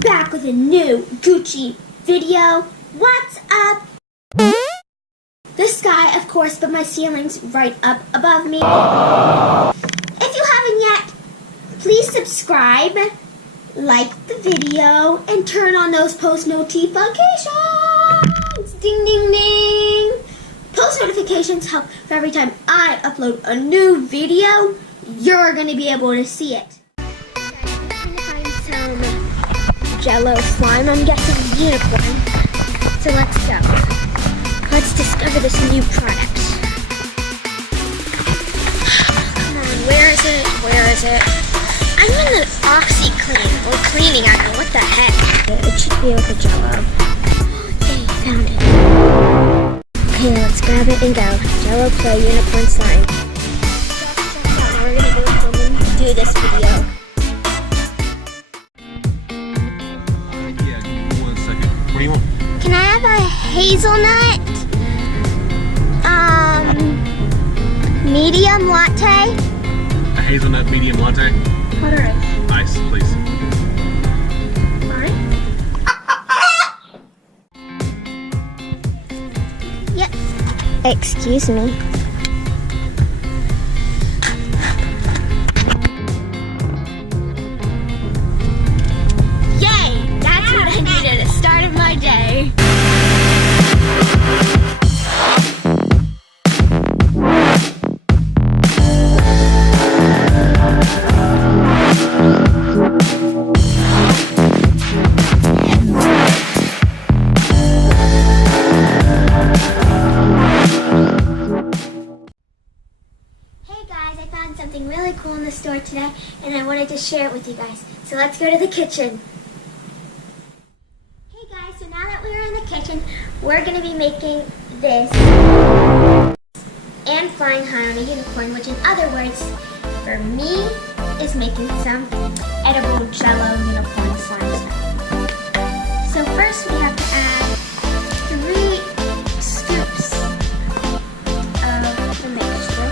back with a new Gucci video. What's up? The sky, of course, but my ceiling's right up above me. If you haven't yet, please subscribe, like the video, and turn on those post notifications. Ding, ding, ding. Post notifications help for every time I upload a new video. You're going to be able to see it. I'm going to find some JELL-O slime. I'm guessing unicorn. So let's go. Let's discover this new product. Come on, where is it? Where is it? I'm in the OxyClean or cleaning. I don't know what the heck. It should be with the JELL-O. Yay, found it. Okay, let's grab it and go. JELL-O Play Unicorn Slime. Now we're gonna go home and do this video. Yeah, give me 1 second. What do you want? Can I have a hazelnut? Medium latte? A hazelnut medium latte? Hot or ice? Ice, please. Alright. Yep. Excuse me. Yay! That's what I needed at the start of my day. Something really cool in the store today, and I wanted to share it with you guys. So let's go to the kitchen. Hey guys, so now that we're in the kitchen, we're going to be making this and flying high on a unicorn, which in other words, for me, is making some edible JELL-O unicorn slime stuff. So first we have to add 3 scoops of the mixture.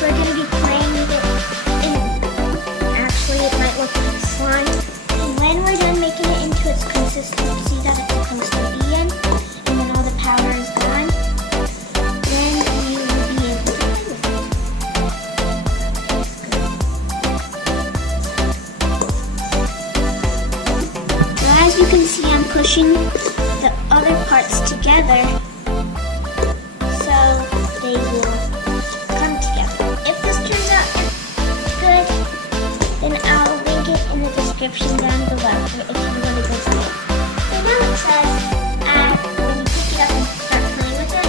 We're going to be playing with it, and actually it might look like slime. And when we're done making it into its consistency that it's supposed to be in, and then all the powder is gone, then we will be able to play with it. So as you can see, I'm pushing the other parts together so they will come together. If this turns out good, then I'll link it in the description down below if you want to go see it. So now it says when you pick it up and start playing with it,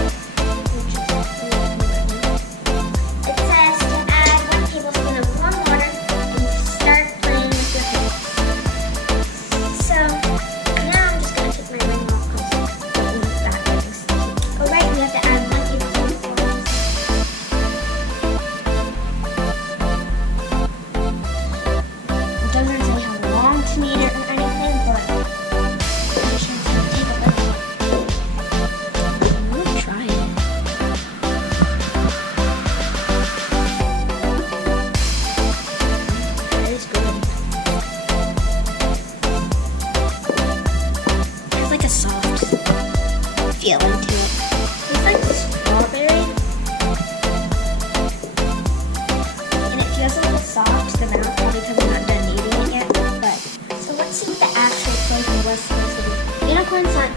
it says to add 1 tablespoon of warm water and start playing with your hands. So now I'm just going to take my ring off because that is. Oh right, we have to add 1 tablespoon of water. It doesn't say how long to knead it or anything, but I'm sure it's going to take a little bit. I'm going to try it. That is good. It has like a soft feeling to it. It's like strawberry. And it feels a little soft to the mouth, probably because I'm not done kneading it yet. But so let's see what the actual flavor was supposed to be. Unicorn slime,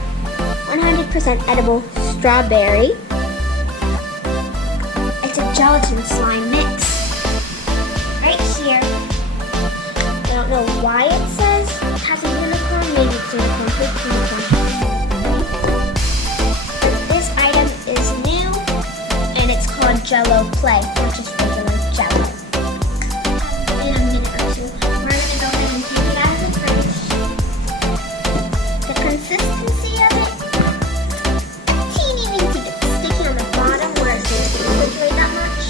100% edible strawberry. It's a gelatin slime mix. Right here. I don't know why it says it has a unicorn. Maybe it's unicorn poop, unicorn poop. But this item is new, and it's called JELL-O Play, not just regular Jell-O. In a minute or two, we're gonna go ahead and take it out of the fridge. The consistency of it, teeny weeny bit sticky on the bottom where it doesn't refrigerate that much.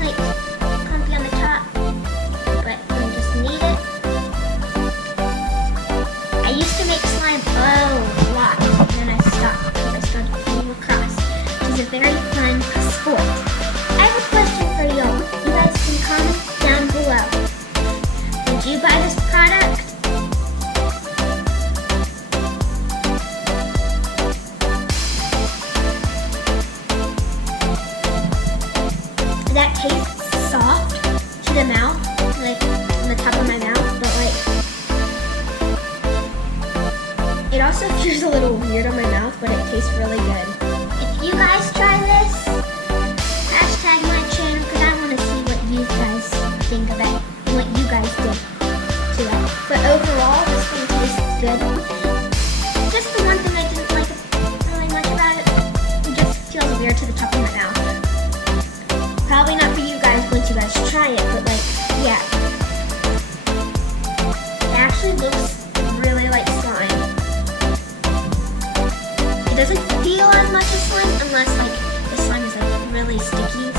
Like clumpy on the top, but we just need it. I used to make slime a lot, and then I stopped because I started cleaning across. It's a very fun sport. I have a question for y'all. You guys can comment down below. Did you buy this product? That tastes soft to the mouth, like on the top of my mouth, but like it also feels a little weird on my mouth, but it tastes really good. If you guys try this, hashtag my channel because I want to see what you guys think of it and what you guys did to it. But overall, this thing tastes good. Just the one thing I didn't like really much about it, it just feels weird to the top of my mouth. Probably not for you guys once you guys try it, but like, yeah. It actually looks really like slime. It doesn't feel as much as slime unless like the slime is like really sticky.